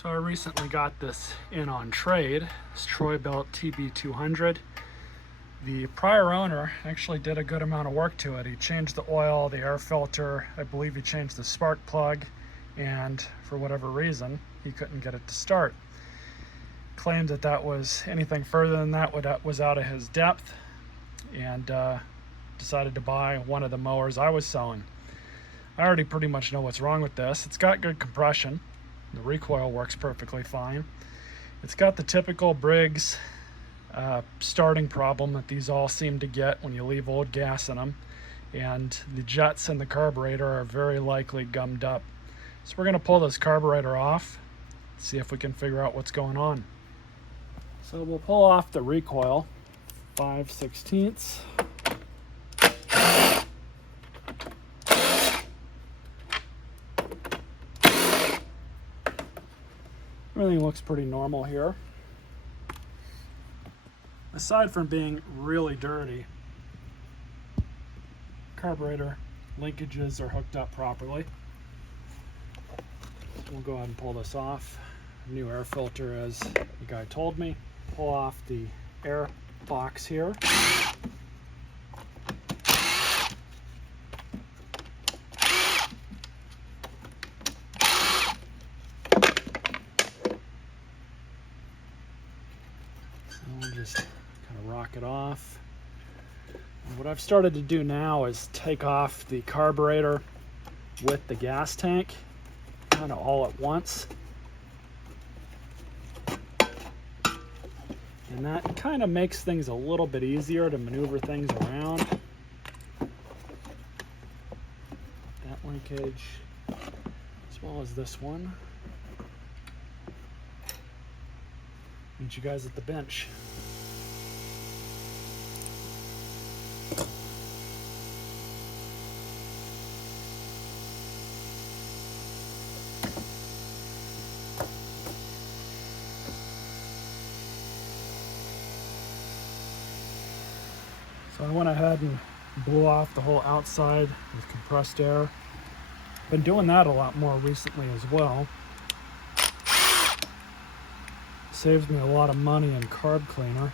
So I recently got this in on trade, this Troy Bilt TB200. The prior owner actually did a good amount of work to it. He changed the oil, the air filter, I believe he changed the spark plug, and for whatever reason, he couldn't get it to start. Claimed that that was anything further than that was out of his depth, and decided to buy one of the mowers I was selling. I already pretty much know what's wrong with this. It's got good compression. The recoil works perfectly fine. It's got the typical Briggs starting problem that these all seem to get when you leave old gas in them, and the jets in the carburetor are very likely gummed up. So we're going to pull this carburetor off, see if we can figure out what's going on. So we'll pull off the recoil, 5/16. Everything looks pretty normal here. Aside from being really dirty, carburetor linkages are hooked up properly. We'll go ahead and pull this off. New air filter, as the guy told me. Pull off the air box here. We'll just kind of rock it off. And what I've started to do now is take off the carburetor with the gas tank, kind of all at once. And that kind of makes things a little bit easier to maneuver things around. That linkage, as well as this one. Meet you guys at the bench. So I went ahead and blew off the whole outside with compressed air. Been doing that a lot more recently as well. Saves me a lot of money in carb cleaner.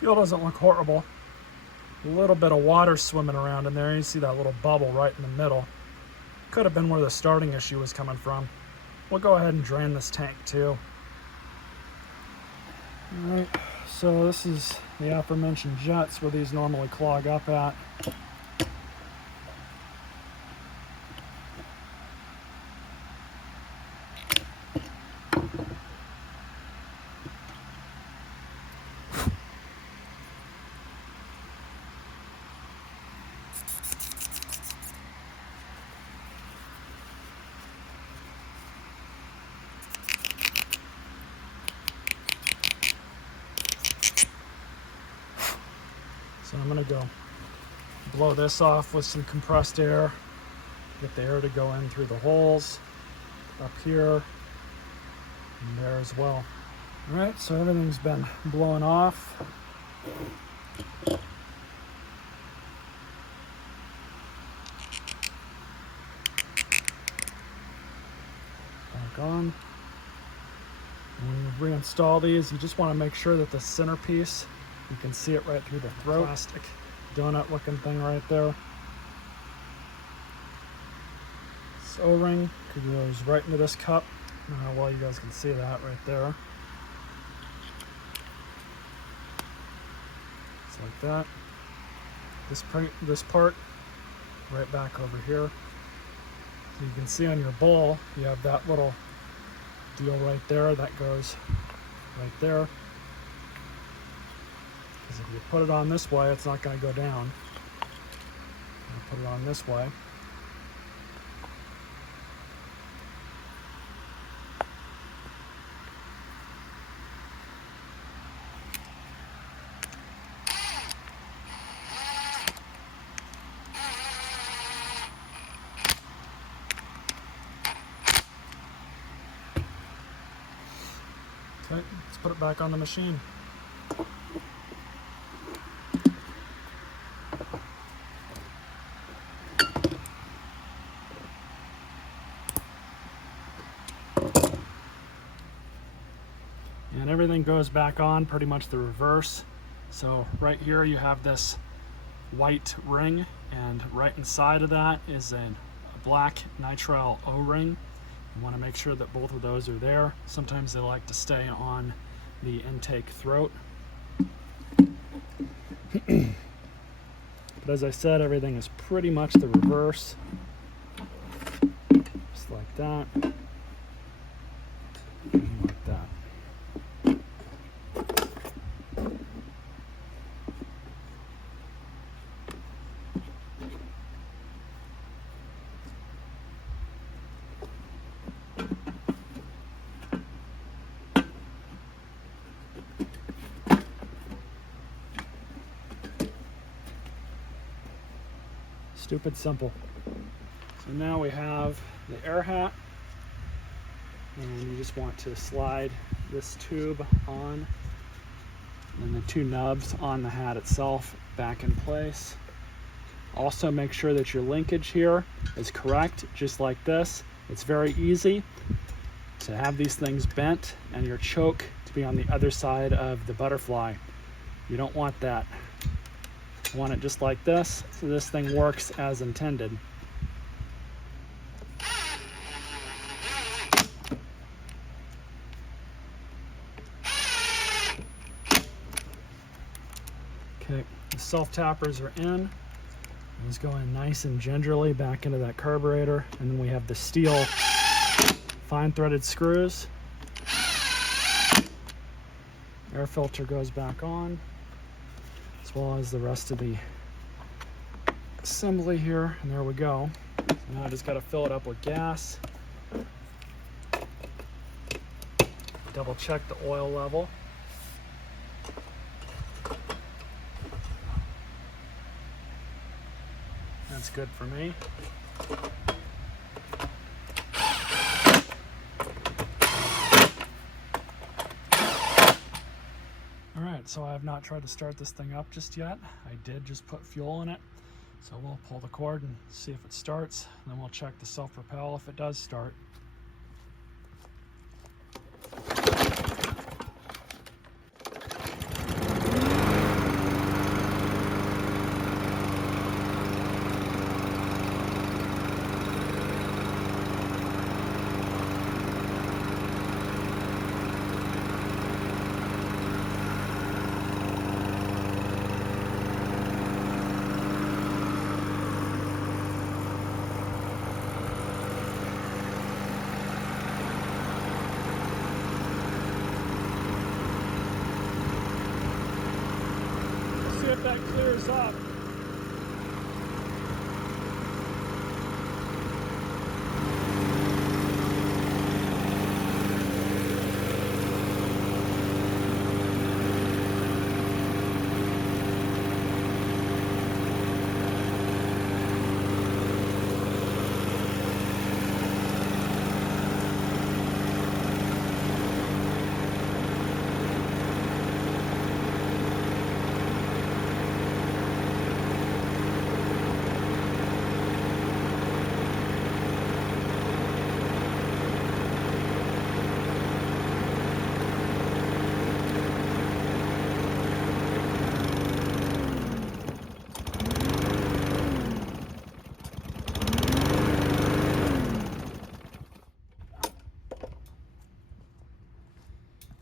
Fuel doesn't look horrible. A little bit of water swimming around in there. You see that little bubble right in the middle. Could have been where the starting issue was coming from. We'll go ahead and drain this tank too. Alright, so this is the aforementioned jets where these normally clog up at. So I'm going to go blow this off with some compressed air, get the air to go in through the holes up here and there as well. Alright, so everything's been blown off. Back on. When you reinstall these, you just want to make sure that the centerpiece, you can see it right through the throat. Plastic donut looking thing right there. This O-ring goes right into this cup. I don't know how well you guys can see that right there. Just like that. This part right back over here. So you can see on your bowl, you have that little deal right there that goes right there. Because if you put it on this way, it's not going to go down. I'll put it on this way. Okay, let's put it back on the machine. And everything goes back on pretty much the reverse. So right here you have this white ring, and right inside of that is a black nitrile O-ring. You want to make sure that both of those are there. Sometimes they like to stay on the intake throat. But as I said, everything is pretty much the reverse. Just like that. And like that. Stupid simple. So now we have the air hat, and you just want to slide this tube on, and the two nubs on the hat itself back in place. Also make sure that your linkage here is correct, just like this. It's very easy to have these things bent and your choke to be on the other side of the butterfly. You don't want that. You want it just like this, so this thing works as intended. Okay, the self-tappers are in. These go in nice and gingerly back into that carburetor, and then we have the steel fine threaded screws. Air filter goes back on, as well as the rest of the assembly here, and there we go. So now I just got to fill it up with gas. Double check the oil level. That's good for me. Alright, so I have not tried to start this thing up just yet. I did just put fuel in it. So we'll pull the cord and see if it starts. And then we'll check the self-propel if it does start. See if that clears up.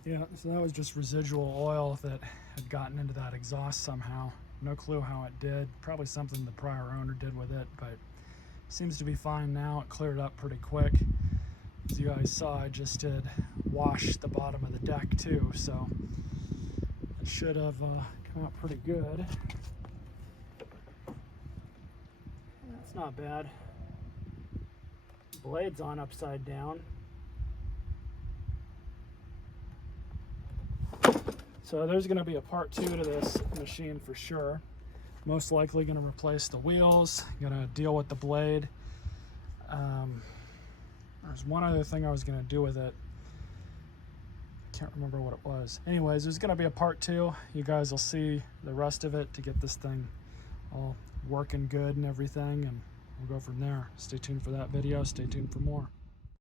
Yeah, so that was just residual oil that had gotten into that exhaust somehow. No clue how it did. Probably something the prior owner did with it, but seems to be fine now. It cleared up pretty quick. As you guys saw, I just did wash the bottom of the deck too, so it should have come out pretty good. That's not bad. Blade's on upside down. So there's going to be a part 2 to this machine for sure. Most likely going to replace the wheels, going to deal with the blade. There's one other thing I was going to do with it. can't remember what it was. Anyways, there's gonna be a part 2. You guys will see the rest of it to get this thing all working good and everything, and we'll go from there. Stay tuned for that video. Stay tuned for more.